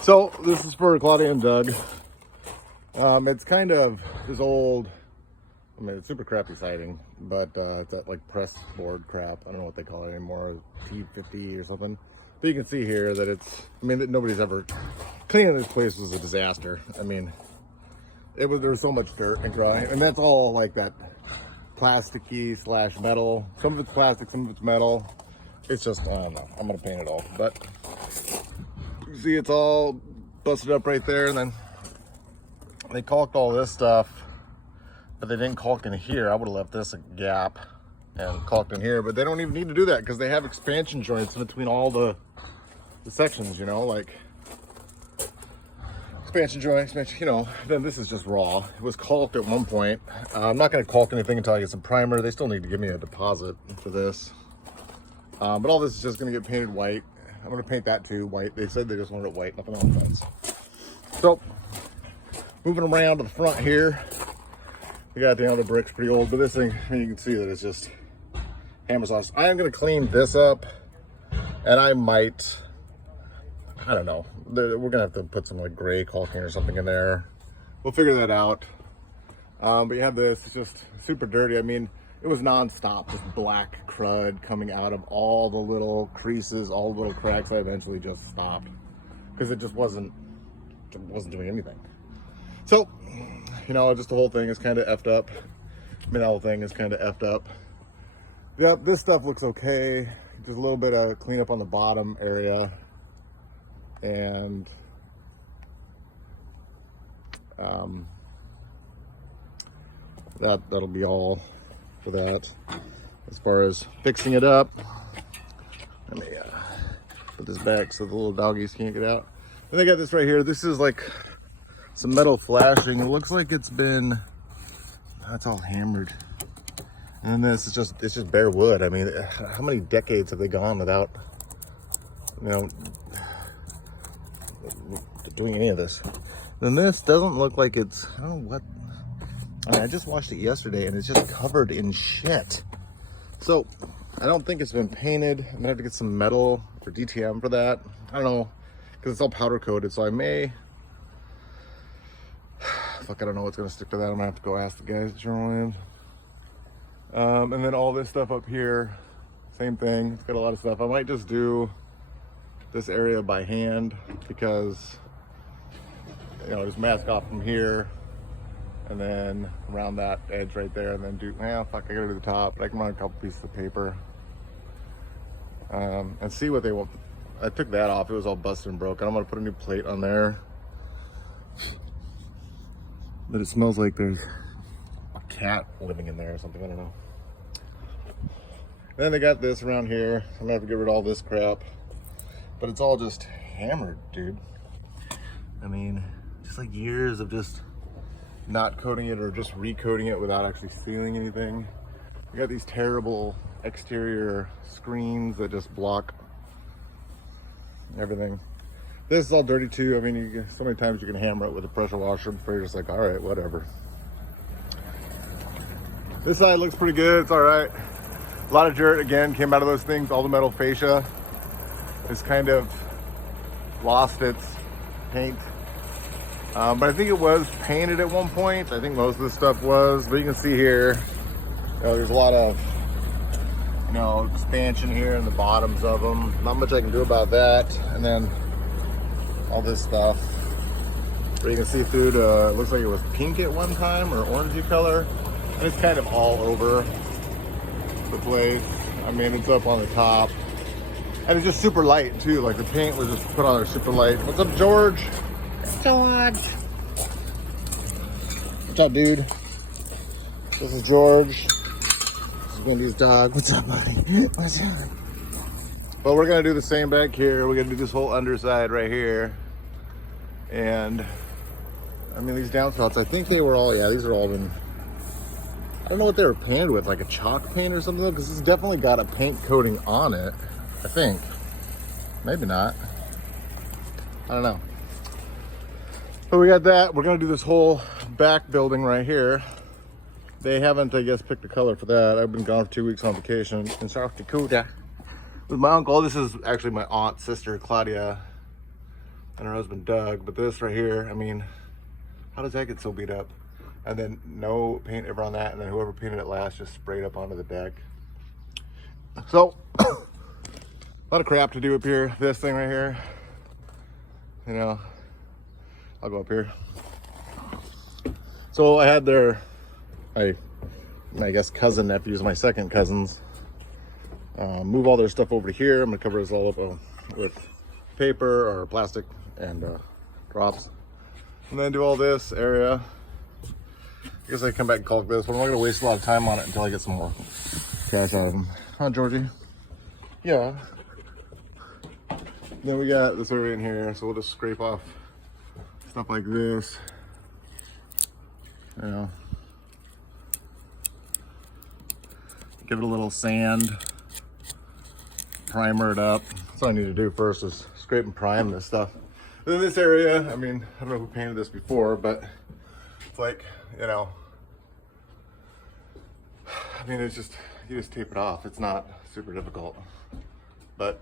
So this is for Claudia and Doug. It's kind of this old, I mean, it's super crappy siding, but it's that like press board crap. I don't know what they call it anymore, T50 or something. But you can see here that it's, I mean, that nobody's ever, cleaning this place was a disaster. I mean, there was so much dirt and growing, and that's all like that plasticky slash metal. Some of it's plastic, some of it's metal. It's just, I don't know, I'm gonna paint it all, but you see it's all busted up right there, and then they caulked all this stuff, but they didn't caulk in here. I would have left this a gap and caulked in here, but they don't even need to do that because they have expansion joints in between all the sections, you know, like expansion joint, you know. Then this is just raw. It was caulked at one point. I'm not going to caulk anything until I get some primer. They still need to give me a deposit for this. But all this is just going to get painted white. I'm going to paint that too white. They said they just wanted it white, nothing on the fence. So, moving around to the front here, we got the other bricks pretty old, but this thing, I mean, you can see that it's just hammer sauce. I am going to clean this up, and I might, I don't know, we're going to have to put some like gray caulking or something in there. We'll figure that out. But you have this, it's just super dirty. I mean, it was non-stop, just black crud coming out of all the little creases, all the little cracks. I eventually just stopped because it just wasn't doing anything. So, you know, just the whole thing is kind of effed up. I mean, the whole thing is kind of effed up. Yep, this stuff looks okay. Just a little bit of cleanup on the bottom area. And that'll be all for that. As far as fixing it up, let me put this back so the little doggies can't get out. And they got this right here. This is like some metal flashing. It looks like it's been, it's all hammered. And then this is it's just bare wood. I mean, how many decades have they gone without, you know, doing any of this? Then this doesn't look like it's, I don't know what, I mean, I just washed it yesterday and it's just covered in shit. So I don't think it's been painted. I'm gonna have to get some metal for DTM for that. I don't know, because it's all powder coated, so I may, fuck, I don't know what's gonna stick to that. I'm gonna have to go ask the guys at Sherwin. And then all this stuff up here, same thing. It's got a lot of stuff. I might just do this area by hand because, you know, just mask off from here and then around that edge right there, and then do, fuck, I gotta do the top, but I can run a couple pieces of paper and see what they want. I took that off, it was all busted and broken. I'm gonna put a new plate on there, but it smells like there's a cat living in there or something, I don't know. Then they got this around here. I'm gonna have to get rid of all this crap, but it's all just hammered, dude. I mean, just like years of just not coating it or just recoating it without actually sealing anything. We got these terrible exterior screens that just block everything. This is all dirty too. I mean, so many times you can hammer it with a pressure washer before you're just like, all right, whatever. This side looks pretty good, it's all right. A lot of dirt, again, came out of those things. All the metal fascia has kind of lost its paint. But I think it was painted at one point. I think most of this stuff was, but you can see here, you know, there's a lot of, you know, expansion here in the bottoms of them. Not much I can do about that. And then all this stuff, where you can see through to, it looks like it was pink at one time or orangey color. And it's kind of all over the place. I mean, it's up on the top. And it's just super light too. Like the paint was just put on there super light. What's up, George? George. What's up, dude? This is George. This is Wendy's dog. What's up, buddy? What's up? But we're gonna do the same back here. We're gonna do this whole underside right here. And I mean, these downspouts, I think they were all, yeah, these are all been, I don't know what they were painted with, like a chalk paint or something, because it's definitely got a paint coating on it, I think. Maybe not. I don't know. But we got that. We're gonna do this whole back building right here. They haven't, I guess, picked a color for that. I've been gone for 2 weeks on vacation in South Dakota with my uncle. This is actually my aunt's sister, Claudia. and her husband Doug. But this right here, I mean, how does that get so beat up? And then no paint ever on that, and then whoever painted it last just sprayed up onto the deck. So a lot of crap to do up here. This thing right here, you know, I'll go up here. So I had I guess cousin nephews, my second cousins, move all their stuff over to here. I'm gonna cover this all up with paper or plastic and drops, and then do all this area. I guess I come back and caulk this, but I'm not gonna waste a lot of time on it until I get some more cash out of them. Huh, Georgie? Yeah. Then we got this area in here, so we'll just scrape off stuff like this. You know, give it a little sand, primer it up. That's all I need to do first is scrape and prime this stuff. And then this area, I mean, I don't know who painted this before, but it's like, you know, I mean, it's just, you just tape it off. It's not super difficult, but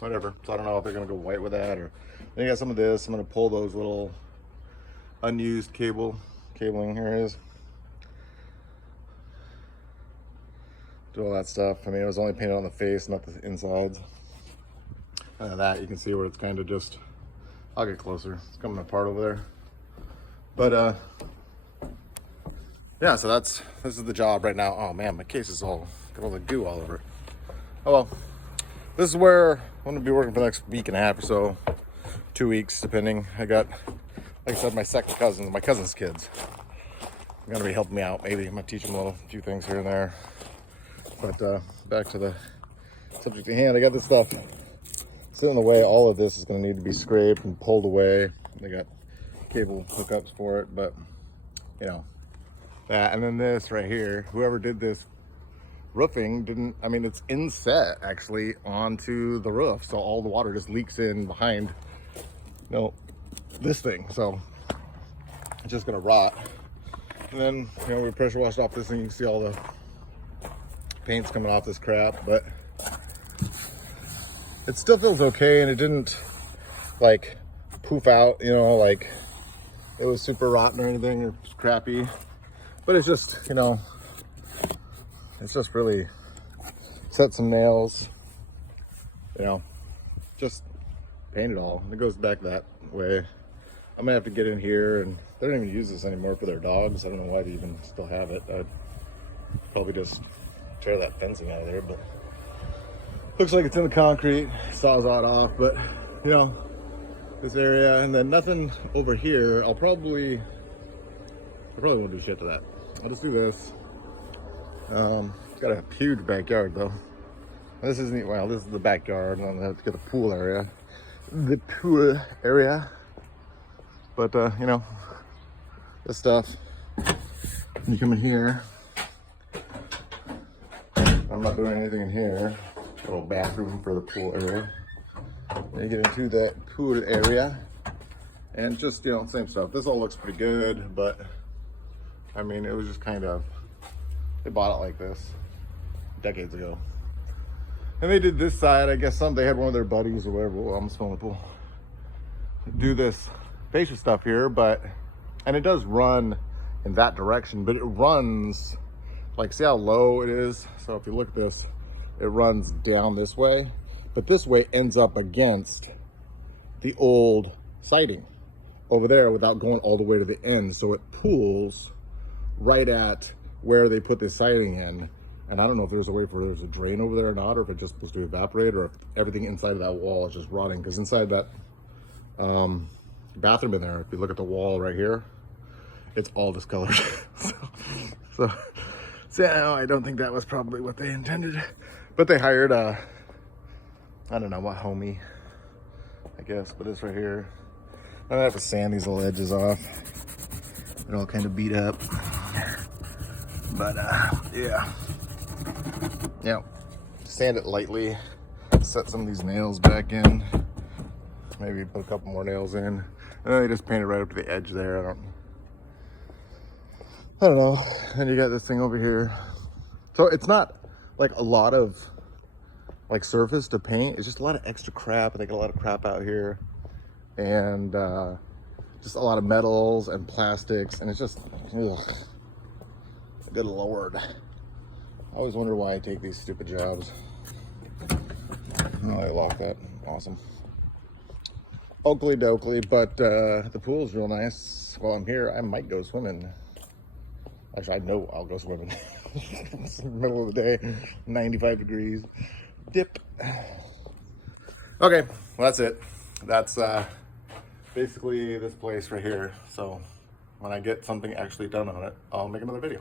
whatever. So I don't know if they're gonna go white with that, or then you got some of this. I'm gonna pull those little unused cabling here is. Do all that stuff. I mean, it was only painted on the face, not the insides. And that, you can see where it's kind of just, I'll get closer. It's coming apart over there. But yeah, so this is the job right now. Oh man, my case is got all the goo all over it. Oh well, this is where I'm gonna be working for the next week and a half or so, 2 weeks depending. I got, like I said, my cousin's kids. They're gonna be helping me out. Maybe I'm gonna teach them a few things here and there. But back to the subject at hand. I got this stuff sitting away. All of this is gonna need to be scraped and pulled away. They got cable hookups for it, but you know, that. And then this right here, whoever did this roofing didn't, I mean, it's inset actually onto the roof, so all the water just leaks in behind, you know, this thing. So it's just gonna rot. And then, you know, we pressure washed off this thing. You can see all the paint's coming off this crap, but it still feels okay, and it didn't like poof out, you know, like it was super rotten or anything, or crappy. But it's just, you know, it's just really set some nails, you know, just paint it all. And it goes back that way. I'm gonna have to get in here, and they don't even use this anymore for their dogs. I don't know why they even still have it. I'd probably just tear that fencing out of there, but looks like it's in the concrete, sawzalled off. But you know, this area, and then nothing over here. I probably won't do shit to that. I'll just do this. Got a huge backyard though. This isn't, well, this is the backyard, and I'm gonna have to get the pool area. But you know, this stuff, you come in here, I'm not doing anything in here. Little bathroom for the pool area. Then you get into that pool area, and just, you know, same stuff. This all looks pretty good, but I mean, it was just kind of, they bought it like this decades ago. And they did this side, I guess they had one of their buddies or whatever, well, I'm smelling the pool, do this fascia stuff here, and it does run in that direction, but it runs, like, see how low it is? So if you look at this, it runs down this way, but this way ends up against the old siding over there without going all the way to the end. So it pools right at where they put the siding in. And I don't know if there's a way for there's a drain over there or not, or if it's just supposed to evaporate, or if everything inside of that wall is just rotting. Because inside that bathroom in there, if you look at the wall right here, it's all discolored. so I don't think that was probably what they intended. But they hired I don't know what homie, I guess, but it's right here. I'm gonna have to sand these little edges off. They're all kind of beat up. But yeah, sand it lightly, set some of these nails back in, maybe put a couple more nails in, and then they just paint it right up to the edge there. I don't know. And you got this thing over here. So it's not like a lot of like surface to paint. It's just a lot of extra crap. I think a lot of crap out here. and just a lot of metals and plastics, and it's just, ugh. Good Lord. I always wonder why I take these stupid jobs. Oh, I locked that. Awesome. Oakley dokley, but the pool's real nice. While I'm here, I might go swimming. Actually, I know I'll go swimming. It's the middle of the day, 95 degrees. Dip. Okay, well, that's it. That's basically this place right here. So when I get something actually done on it, I'll make another video.